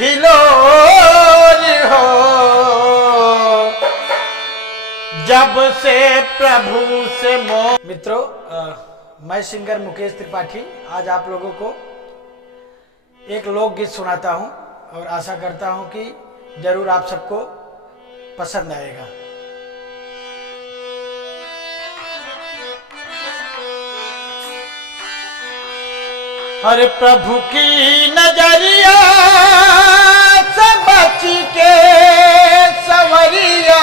हिलोर हो। जब से प्रभु से मोह। मित्रों, मैं सिंगर मुकेश त्रिपाठी आज आप लोगों को एक लोकगीत सुनाता हूं और आशा करता हूं कि जरूर आप सबको पसंद आएगा। हर प्रभु की नजरिया से बच के सवरिया,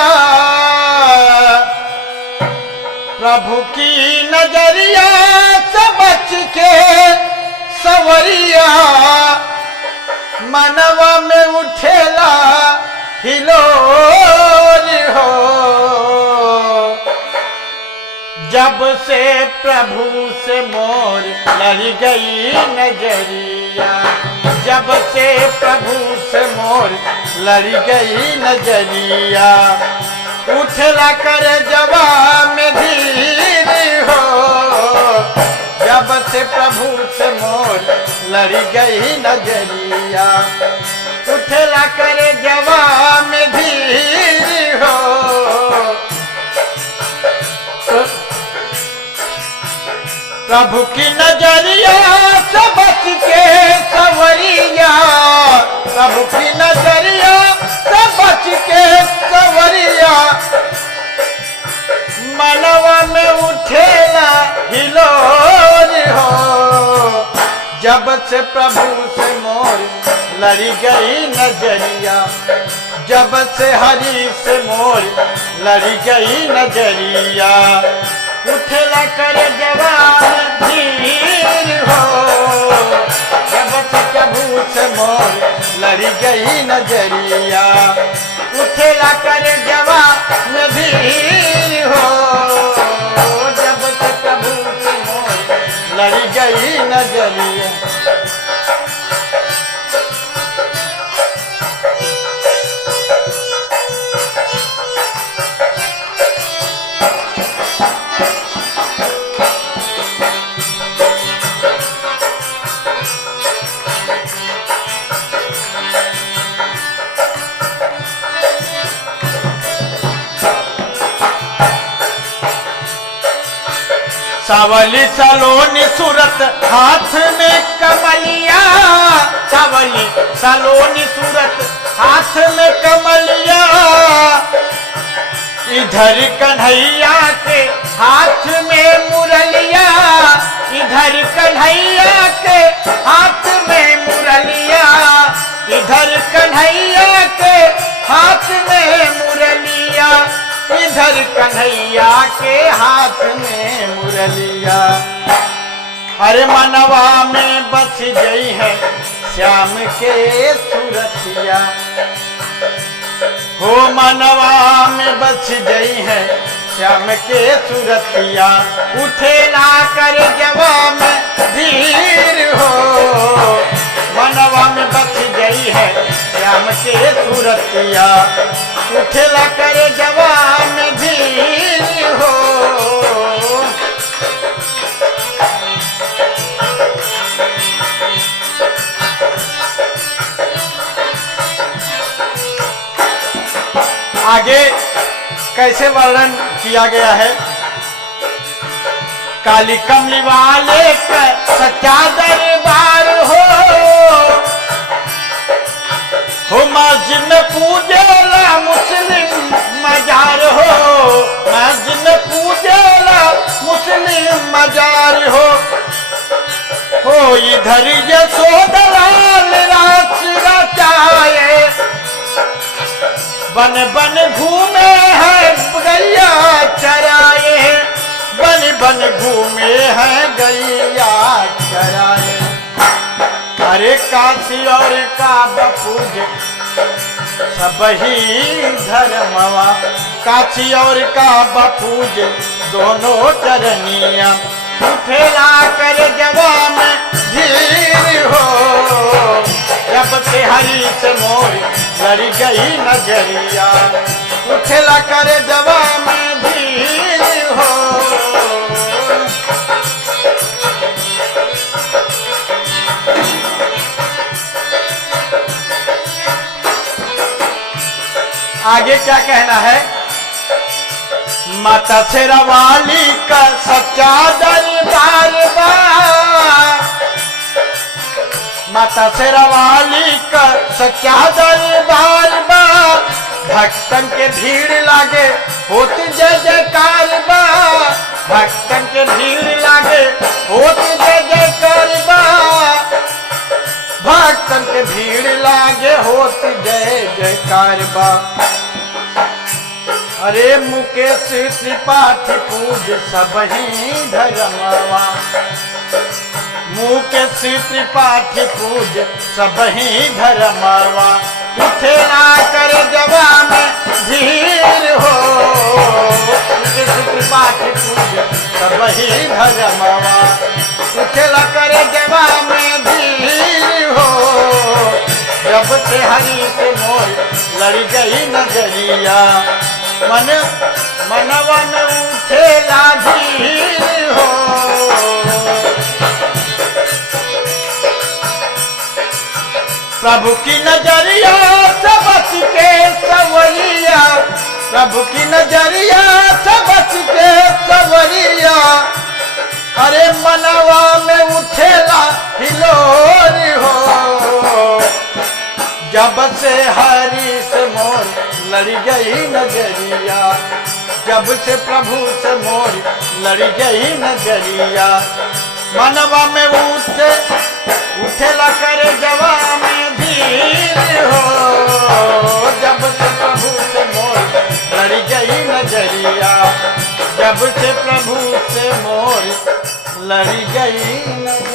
प्रभु की नजरिया से बच के सवरिया, मनवा में उठेला हिलोर हो। जब से प्रभु से मोर लड़ गई नजरिया, जब से प्रभु से मोर लड़ गई नजरिया, उठला कर जवा में धीर हो। जब से प्रभु से मोर लड़ गई नजरिया, उठला कर जवा में धीर हो। प्रभु की नजरिया से बच के सवरिया, प्रभु की नजरिया से बच के सवरिया, मनवा में उठेला हिलोर हो। जब से प्रभु से मोर लड़ी गई नजरिया, जब से हरि से मोर लड़ी गई नजरिया, उठला कर जवान धीर हो। जब से प्रभु से मोर लड़ी गई नजरिया, उठला कर जवान धीर हो। जब से प्रभु से मोर लड़ी गई नजरिया। सावली सलोनी सूरत हाथ में कमलिया, सावली सलोनी सूरत हाथ में कमलिया, इधर कन्हैया के हाथ में मुरलिया, इधर कन्हैया के हाथ में मुरलिया, इधर कन्हैया के हाथ में मुरलिया, इधर कन्हैया के हाथ में मुरलिया। हरे मनवा में बस गई है श्याम के सूरतिया, हो मनवा में बस गई है श्याम के सूरतिया, उठेला कर जवा में धीर हो। मनवा में बस गई है श्याम के सूरतिया, उठेला कर जवा में धीर हो। आगे कैसे वर्णन किया गया है। काली कमली वाले का सच्चा दरबार हो, मस्जिद में पूजेला मुस्लिम मजार हो, मस्जिद में पूजेला मुस्लिम मजार हो। इधर यशोदलाल रास रचाए, बन बन घूमे हैं गैया चराए, बन बन घूमे हैं गैया चराए। अरे काशी और काबा पूजे सब ही धर्मवा, काशी और काबा पूजे दोनों चरनिया, उठेला कर जवा में धीर हो। जब से हरि से मोर लड़ी गई नजरिया, उठेला कर जवा में धीर हो। आगे क्या कहना है? माता शेरावाली का सच्चा दरबार बा, माता शेरावाली का सच्चा दरबार बा, भक्तन के भीड़ लागे होती जय जयकार बा, भक्तन के भीड़ लागे होती जय जयकार बा, भक्तन के भीड़ लागे होती जय जयकार बा। अरे मुकेश त्रिपाठी पूज सबही धर्मवा, मुकेश त्रिपाठी पूज सबही धर्मवा, उठे ना कर जवा में धीर हो, मुकेश त्रिपाठी पूज सबही धर्मवा, उठे ना कर जवा में धीर हो, जब से हरि से मोर लड़ गई नजरिया, मनवा में उठेला धीर हो। प्रभु की नजरिया से बच के सवरिया, प्रभु की नजरिया से बच के सवरिया, अरे मनवा में उठेला हिलोर हो, जब से हरि से मोर लड़ गई नजरिया, जब से प्रभु से मोर लड़ गई नजरिया, मनवा में उठेला करे जवा में धीर हो, जब से प्रभु से मोर लड़ गई नजरिया, जब से प्रभु से मोर लड़ गई नजरिया।